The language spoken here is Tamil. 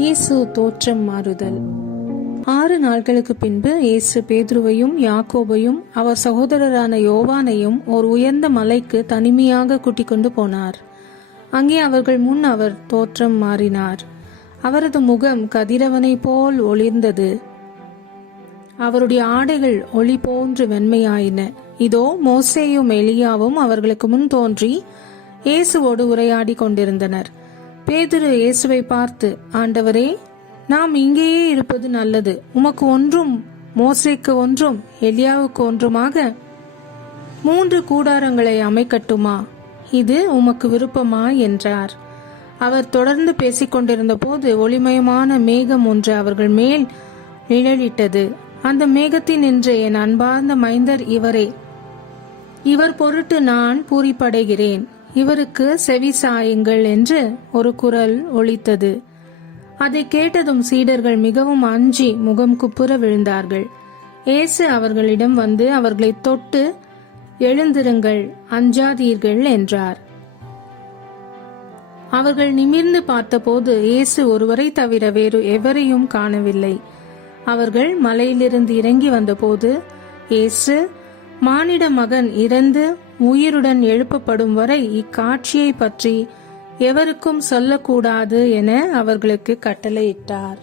இயேசு தோற்றம் மாறுதல். 6 நாட்களுக்கு பின்பு இயேசு பேதுருவையும் யாக்கோபையும் அவர் சகோதரரான யோவானையும் ஒரு உயர்ந்த மலைக்கு தனிமையாக கூட்டிக் கொண்டு போனார். அங்கே அவர்கள் முன் அவர் தோற்றம் மாறினார். அவரது முகம் கதிரவனை போல் ஒளிர்ந்தது. அவருடைய ஆடைகள் ஒளி போன்று வெண்மையாயின. இதோ மோசேயும் எலியாவும் அவர்களுக்கு முன் தோன்றி இயேசுவோடு உரையாடி கொண்டிருந்தனர். பேதுரு இயேசுவை பார்த்து, ஆண்டவரே, நாம் இங்கேயே இருப்பது நல்லது. உமக்கு ஒன்றும், மோசேக்கு ஒன்றும், எலியாவுக்கு ஒன்றுமாக 3 கூடாரங்களை அமைக்கட்டுமா? இது உமக்கு விருப்பமா என்றார். அவர் தொடர்ந்து பேசிக் கொண்டிருந்த போது ஒளிமயமான மேகம் ஒன்று அவர்கள் மேல் நிழலிட்டது. அந்த மேகத்தில் நின்று, என் அன்பார்ந்த மைந்தர் இவரே, இவர் பொருட்டு நான் பூரிப்படைகிறேன், இவருக்கு செவி சாயுங்கள் என்று ஒரு குரல் ஒலித்தது. அதை கேட்டதும் சீடர்கள் மிகவும் அஞ்சி முகம் குப்புற விழுந்தார்கள். இயேசு அவர்களிடம் வந்து அவர்களை தொட்டு, எழுந்திருங்கள், அஞ்சாதீர்கள் என்றார். அவர்கள் நிமிர்ந்து பார்த்தபோது இயேசு ஒருவரை தவிர வேறு எவரையும் காணவில்லை. அவர்கள் மலையிலிருந்து இறங்கி வந்தபோது இயேசு, மானிட மகன் இறந்து உயிருடன் எழுப்பப்படும் வரை இக்காட்சியை பற்றி எவருக்கும் சொல்லக்கூடாது என அவர்களுக்கு கட்டளையிட்டார்.